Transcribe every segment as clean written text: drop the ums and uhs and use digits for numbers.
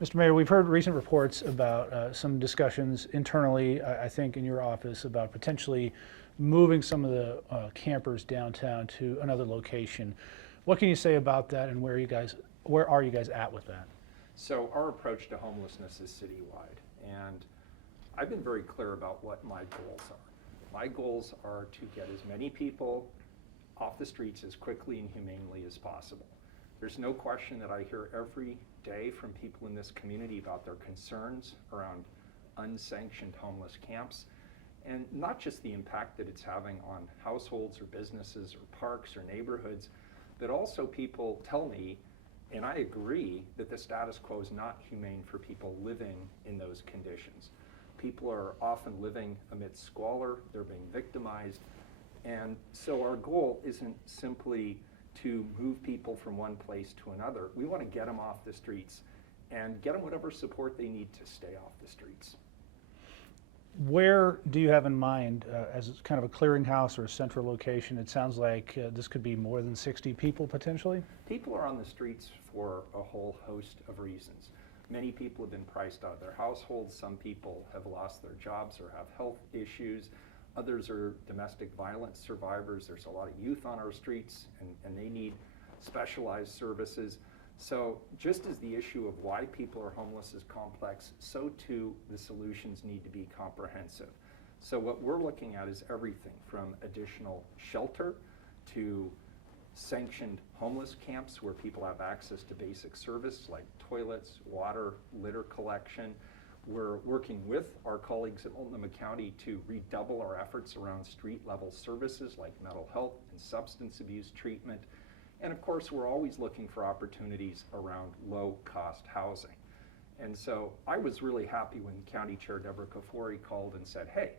Mr. Mayor, we've heard recent reports about some discussions internally, I think in your office, about potentially moving some of the campers downtown to another location. What can you say about that, and where are you guys at with that? So our approach to homelessness is citywide, and I've been very clear about what my goals are. My goals are to get as many people off the streets as quickly and humanely as possible. There's no question that I hear every day from people in this community about their concerns around unsanctioned homeless camps, and not just the impact that it's having on households or businesses or parks or neighborhoods, but also people tell me, and I agree, that the status quo is not humane for people living in those conditions. People are often living amidst squalor, they're being victimized, and so our goal isn't simply to move people from one place to another. We want to get them off the streets and get them whatever support they need to stay off the streets. Where do you have in mind as kind of a clearinghouse or a central location? It sounds like this could be more than 60 people potentially. People are on the streets for a whole host of reasons. Many people have been priced out of their households. Some people have lost their jobs or have health issues. Others are domestic violence survivors. There's a lot of youth on our streets, and they need specialized services. So just as the issue of why people are homeless is complex, so too the solutions need to be comprehensive. So what we're looking at is everything from additional shelter to sanctioned homeless camps where people have access to basic service like toilets, water, litter collection. We're working with our colleagues at Multnomah County to redouble our efforts around street level services like mental health and substance abuse treatment. And of course, we're always looking for opportunities around low cost housing. And so I was really happy when County Chair Deborah Kafoury called and said, hey,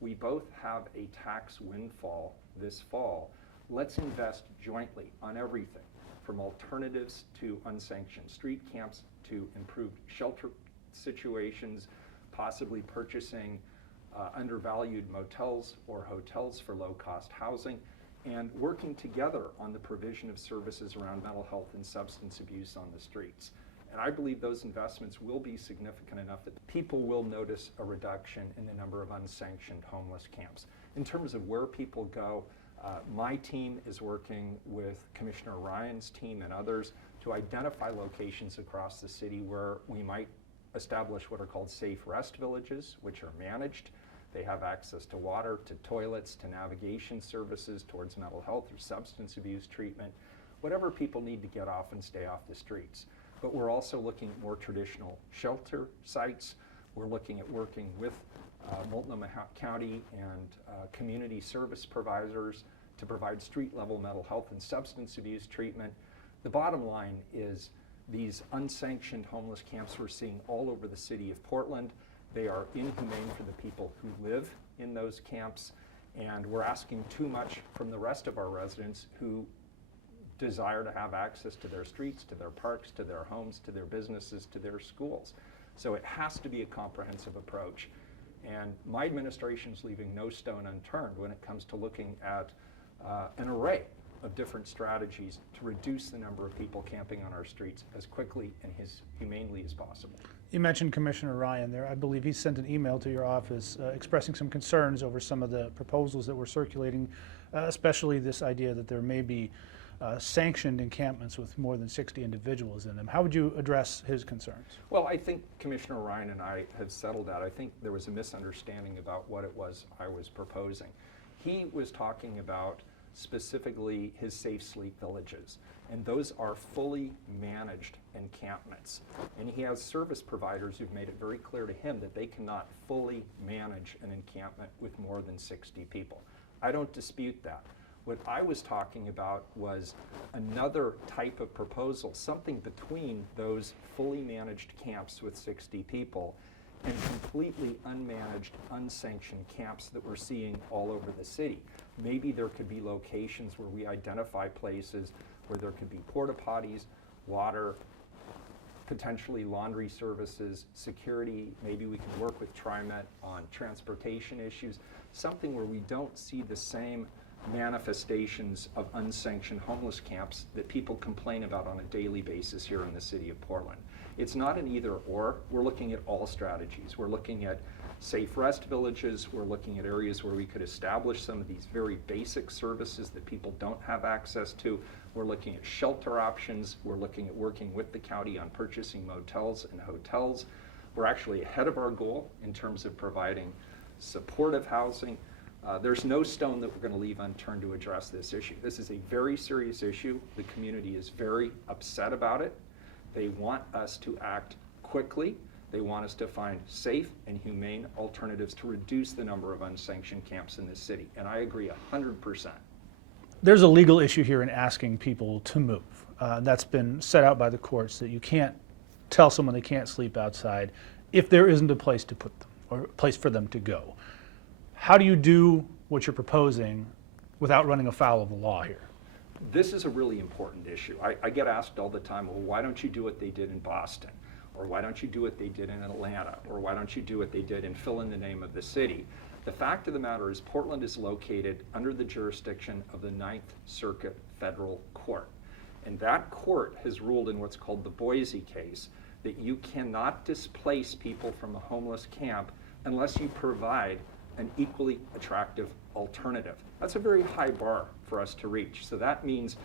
we both have a tax windfall this fall. Let's invest jointly on everything from alternatives to unsanctioned street camps to improved shelter situations, possibly purchasing undervalued motels or hotels for low-cost housing, and working together on the provision of services around mental health and substance abuse on the streets. And I believe those investments will be significant enough that people will notice a reduction in the number of unsanctioned homeless camps. In terms of where people go, my team is working with Commissioner Ryan's team and others to identify locations across the city where we might establish what are called safe rest villages, which are managed. They have access to water, to toilets, to navigation services towards mental health or substance abuse treatment, whatever people need to get off and stay off the streets. But we're also looking at more traditional shelter sites. We're looking at working with Multnomah County and community service providers to provide street level mental health and substance abuse treatment. The bottom line is these unsanctioned homeless camps we're seeing all over the city of Portland. They are inhumane for the people who live in those camps, and we're asking too much from the rest of our residents who desire to have access to their streets, to their parks, to their homes, to their businesses, to their schools. So it has to be a comprehensive approach. And my administration is leaving no stone unturned when it comes to looking at an array of different strategies to reduce the number of people camping on our streets as quickly and as humanely as possible. You mentioned Commissioner Ryan there. I believe he sent an email to your office expressing some concerns over some of the proposals that were circulating, especially this idea that there may be sanctioned encampments with more than 60 individuals in them. How would you address his concerns? Well, I think Commissioner Ryan and I have settled that. I think there was a misunderstanding about what it was I was proposing. He was talking about specifically his safe sleep villages, and those are fully managed encampments. And he has service providers who've made it very clear to him that they cannot fully manage an encampment with more than 60 people. I don't dispute that. What I was talking about was another type of proposal, something between those fully managed camps with 60 people and completely unmanaged, unsanctioned camps that we're seeing all over the city. Maybe there could be locations where we identify places where there could be porta potties, water, potentially laundry services, security. Maybe we can work with TriMet on transportation issues, something where we don't see the same manifestations of unsanctioned homeless camps that people complain about on a daily basis here in the city of Portland. It's not an either or. We're looking at all strategies. We're looking at safe rest villages. We're looking at areas where we could establish some of these very basic services that people don't have access to. We're looking at shelter options. We're looking at working with the county on purchasing motels and hotels. We're actually ahead of our goal in terms of providing supportive housing. There's no stone that we're going to leave unturned to address this issue. This is a very serious issue. The community is very upset about it. They want us to act quickly. They want us to find safe and humane alternatives to reduce the number of unsanctioned camps in this city. And I agree 100%. There's a legal issue here in asking people to move. That's been set out by the courts, that you can't tell someone they can't sleep outside if there isn't a place to put them or a place for them to go. How do you do what you're proposing without running afoul of the law here? This is a really important issue. I get asked all the time, well, why don't you do what they did in Boston? Or why don't you do what they did in Atlanta? Or why don't you do what they did and fill in the name of the city? The fact of the matter is Portland is located under the jurisdiction of the Ninth Circuit Federal Court. And that court has ruled in what's called the Boise case that you cannot displace people from a homeless camp unless you provide an equally attractive alternative. That's a very high bar for us to reach. So that means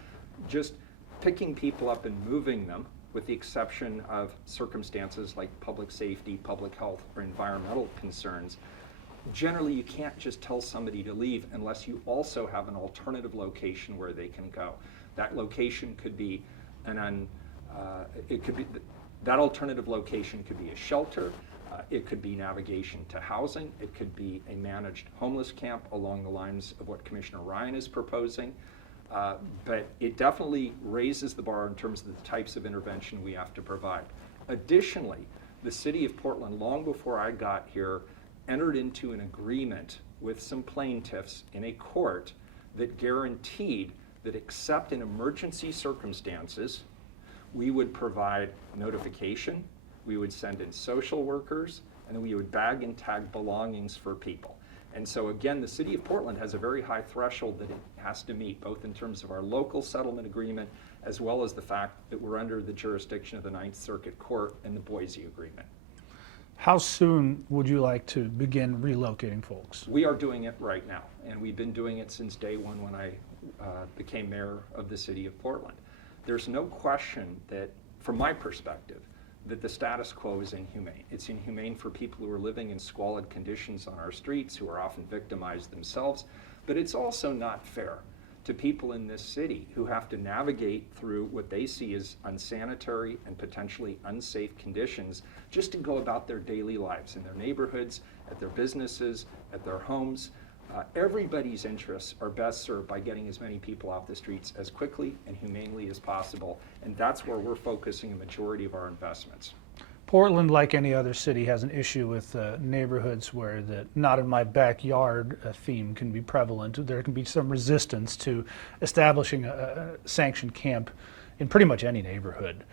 just picking people up and moving them, with the exception of circumstances like public safety, public health, or environmental concerns. Generally, you can't just tell somebody to leave unless you also have an alternative location where they can go. That location could be that alternative location could be a shelter. It could be navigation to housing. It could be a managed homeless camp along the lines of what Commissioner Ryan is proposing. But it definitely raises the bar in terms of the types of intervention we have to provide. Additionally, the city of Portland, long before I got here, entered into an agreement with some plaintiffs in a court that guaranteed that except in emergency circumstances, we would provide notification, we would send in social workers, and we would bag and tag belongings for people. And so again, the city of Portland has a very high threshold that it has to meet, both in terms of our local settlement agreement, as well as the fact that we're under the jurisdiction of the Ninth Circuit Court and the Boise Agreement. How soon would you like to begin relocating folks? We are doing it right now, and we've been doing it since day one when I became mayor of the city of Portland. There's no question that, from my perspective, that the status quo is inhumane. It's inhumane for people who are living in squalid conditions on our streets, who are often victimized themselves, but it's also not fair to people in this city who have to navigate through what they see as unsanitary and potentially unsafe conditions just to go about their daily lives in their neighborhoods, at their businesses, at their homes. Everybody's interests are best served by getting as many people off the streets as quickly and humanely as possible, and that's where we're focusing a majority of our investments. Portland, like any other city, has an issue with neighborhoods where the not in my backyard theme can be prevalent. There can be some resistance to establishing a sanctioned camp in pretty much any neighborhood.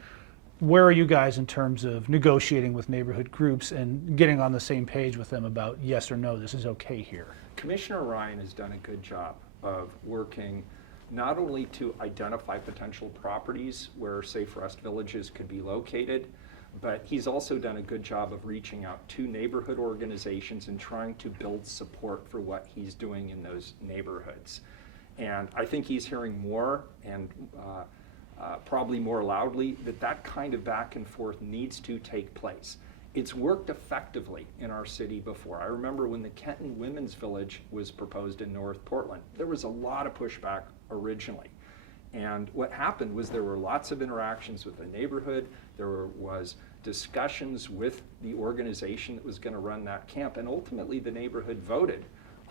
Where are you guys in terms of negotiating with neighborhood groups and getting on the same page with them about yes or no, this is okay here? Commissioner Ryan has done a good job of working not only to identify potential properties where safe rest villages could be located, but he's also done a good job of reaching out to neighborhood organizations and trying to build support for what he's doing in those neighborhoods. And I think he's hearing more and probably more loudly that kind of back and forth needs to take place. It's worked effectively in our city before. I remember when the Kenton Women's Village was proposed in North Portland, there was a lot of pushback originally. And what happened was there were lots of interactions with the neighborhood. There was discussions with the organization that was going to run that camp. And ultimately, the neighborhood voted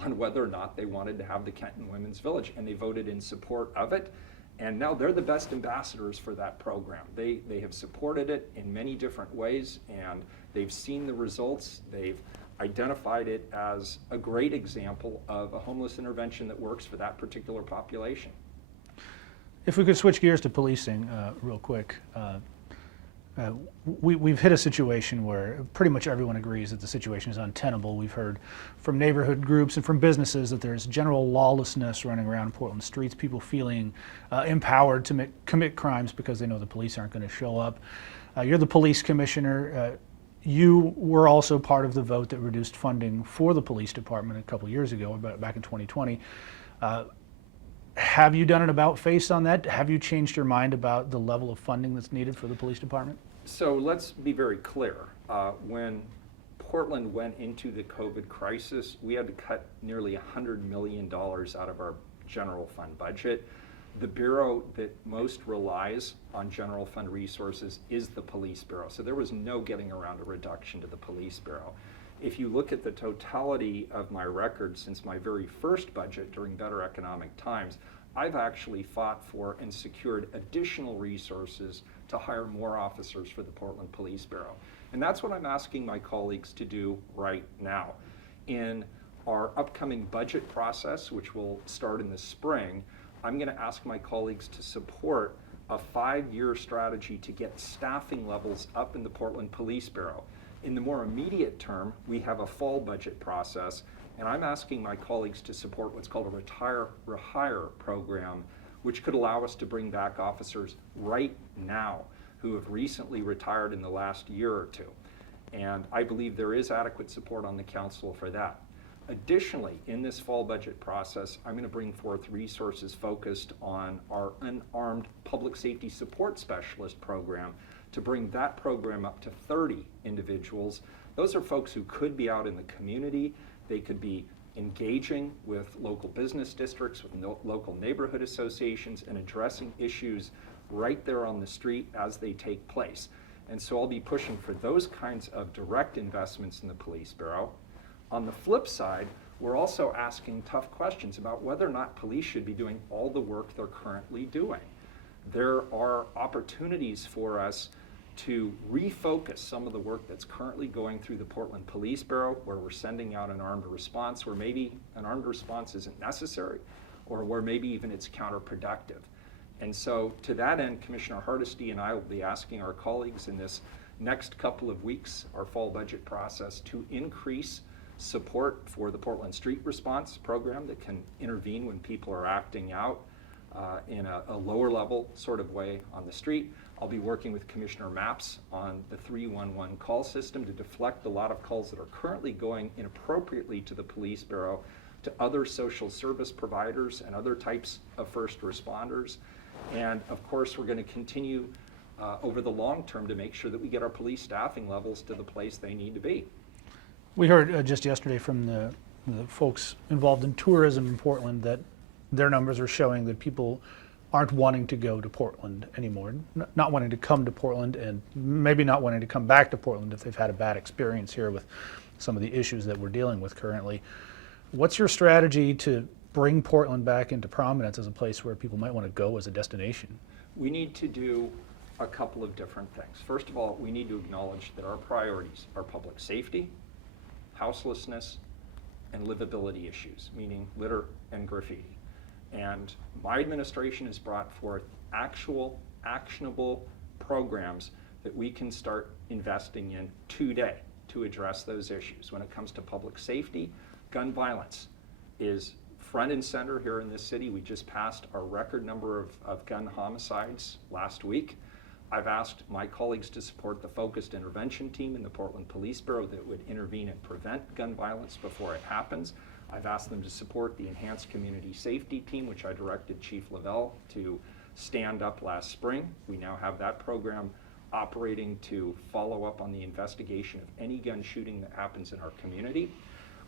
on whether or not they wanted to have the Kenton Women's Village. And they voted in support of it. And now they're the best ambassadors for that program. They have supported it in many different ways, and they've seen the results. They've identified it as a great example of a homeless intervention that works for that particular population. If we could switch gears to policing real quick. We've hit a situation where pretty much everyone agrees that the situation is untenable. We've heard from neighborhood groups and from businesses that there's general lawlessness running around Portland streets, people feeling empowered to commit crimes because they know the police aren't going to show up. You're the police commissioner. You were also part of the vote that reduced funding for the police department a couple years ago, back in 2020. Have you done an about-face on that? Have you changed your mind about the level of funding that's needed for the police department? So let's be very clear. When Portland went into the COVID crisis, we had to cut nearly $100 million out of our general fund budget. The bureau that most relies on general fund resources is the police bureau. So there was no getting around a reduction to the police bureau. If you look at the totality of my record since my very first budget during better economic times, I've actually fought for and secured additional resources to hire more officers for the Portland Police Bureau. And that's what I'm asking my colleagues to do right now. In our upcoming budget process, which will start in the spring, I'm going to ask my colleagues to support a 5-year strategy to get staffing levels up in the Portland Police Bureau. In the more immediate term, we have a fall budget process, and I'm asking my colleagues to support what's called a retire-rehire program, which could allow us to bring back officers right now who have recently retired in the last year or two. And I believe there is adequate support on the council for that. Additionally, in this fall budget process, I'm going to bring forth resources focused on our unarmed public safety support specialist program to bring that program up to 30 individuals. Those are folks who could be out in the community. They could be engaging with local business districts, with local neighborhood associations, and addressing issues right there on the street as they take place. And so I'll be pushing for those kinds of direct investments in the police bureau. On the flip side, we're also asking tough questions about whether or not police should be doing all the work they're currently doing. There are opportunities for us to refocus some of the work that's currently going through the Portland Police Bureau, where we're sending out an armed response, where maybe an armed response isn't necessary, or where maybe even it's counterproductive. And so to that end, Commissioner Hardesty and I will be asking our colleagues in this next couple of weeks, our fall budget process, to increase support for the Portland Street Response program that can intervene when people are acting out in a lower level sort of way on the street. I'll be working with Commissioner Mapps on the 311 call system to deflect a lot of calls that are currently going inappropriately to the police bureau to other social service providers and other types of first responders. And of course, we're going to continue over the long term to make sure that we get our police staffing levels to the place they need to be. We heard just yesterday from the folks involved in tourism in Portland that their numbers are showing that people aren't wanting to go to Portland anymore, not wanting to come to Portland, and maybe not wanting to come back to Portland if they've had a bad experience here with some of the issues that we're dealing with currently. What's your strategy to bring Portland back into prominence as a place where people might want to go as a destination? We need to do a couple of different things. First of all, we need to acknowledge that our priorities are public safety, houselessness, and livability issues, meaning litter and graffiti. And my administration has brought forth actual, actionable programs that we can start investing in today to address those issues. When it comes to public safety, gun violence is front and center here in this city. We just passed our record number of gun homicides last week. I've asked my colleagues to support the focused intervention team in the Portland Police Bureau that would intervene and prevent gun violence before it happens. I've asked them to support the enhanced community safety team, which I directed Chief Lavelle to stand up last spring. We now have that program operating to follow up on the investigation of any gun shooting that happens in our community.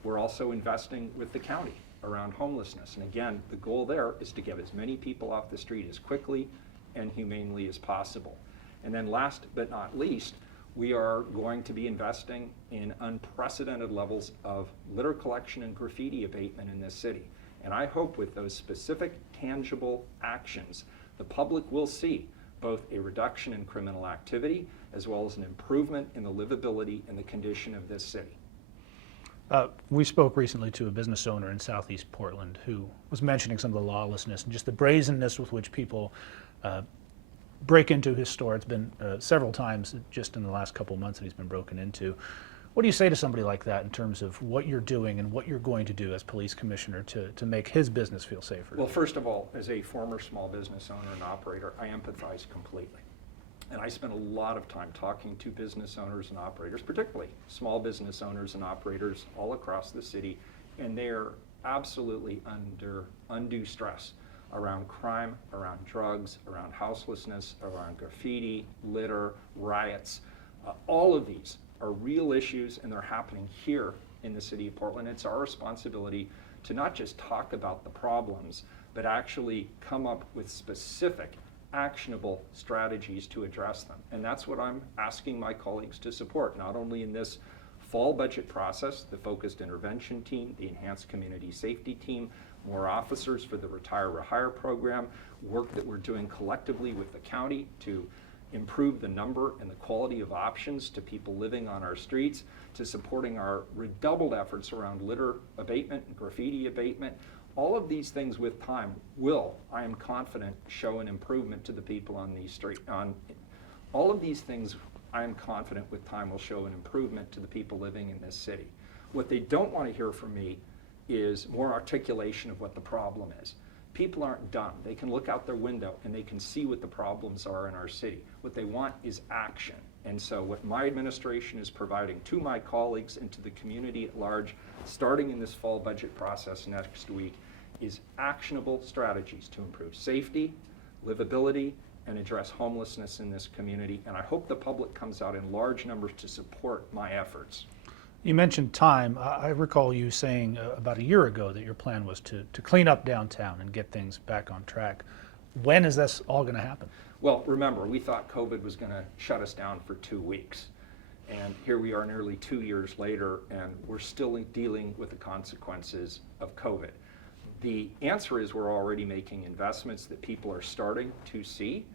We're also investing with the county around homelessness. And again, the goal there is to get as many people off the street as quickly and humanely as possible. And then last but not least, we are going to be investing in unprecedented levels of litter collection and graffiti abatement in this city. And I hope with those specific, tangible actions, the public will see both a reduction in criminal activity as well as an improvement in the livability and the condition of this city. We spoke recently to a business owner in Southeast Portland who was mentioning some of the lawlessness and just the brazenness with which people break into his store. It's been several times just in the last couple of months that he's been broken into. What do you say to somebody like that in terms of what you're doing and what you're going to do as police commissioner to make his business feel safer? Well, first of all, as a former small business owner and operator, I empathize completely. And I spent a lot of time talking to business owners and operators, particularly small business owners and operators all across the city, and they're absolutely under undue stress around crime, around drugs, around houselessness, around graffiti, litter, riots. All of these are real issues, and they're happening here in the city of Portland. It's our responsibility to not just talk about the problems, but actually come up with specific, actionable strategies to address them. And that's what I'm asking my colleagues to support, not only in this fall budget process, the focused intervention team, the enhanced community safety team, more officers for the retire rehire program, work that we're doing collectively with the county to improve the number and the quality of options to people living on our streets, to supporting our redoubled efforts around litter abatement and graffiti abatement. All of these things with time will, I am confident, show an improvement to the people on these streets. All of these things, I am confident with time will show an improvement to the people living in this city. What they don't want to hear from me is more articulation of what the problem is. People aren't dumb. They can look out their window and they can see what the problems are in our city. What they want is action. And so what my administration is providing to my colleagues and to the community at large, starting in this fall budget process next week, is actionable strategies to improve safety, livability, and address homelessness in this community. And I hope the public comes out in large numbers to support my efforts. You mentioned time. I recall you saying about a year ago that your plan was to clean up downtown and get things back on track. When is this all going to happen? Well, remember, we thought COVID was going to shut us down for 2 weeks. And here we are nearly 2 years later, and we're still dealing with the consequences of COVID. The answer is we're already making investments that people are starting to see,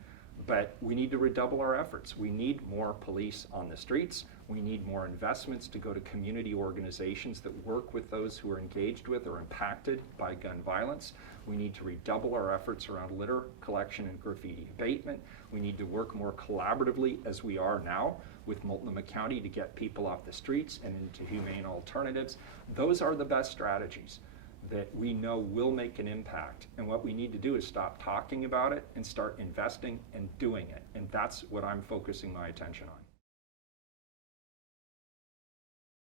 but we need to redouble our efforts. We need more police on the streets. We need more investments to go to community organizations that work with those who are engaged with or impacted by gun violence. We need to redouble our efforts around litter collection and graffiti abatement. We need to work more collaboratively, as we are now, with Multnomah County to get people off the streets and into humane alternatives. Those are the best strategies that we know will make an impact. And what we need to do is stop talking about it and start investing and doing it. And that's what I'm focusing my attention on.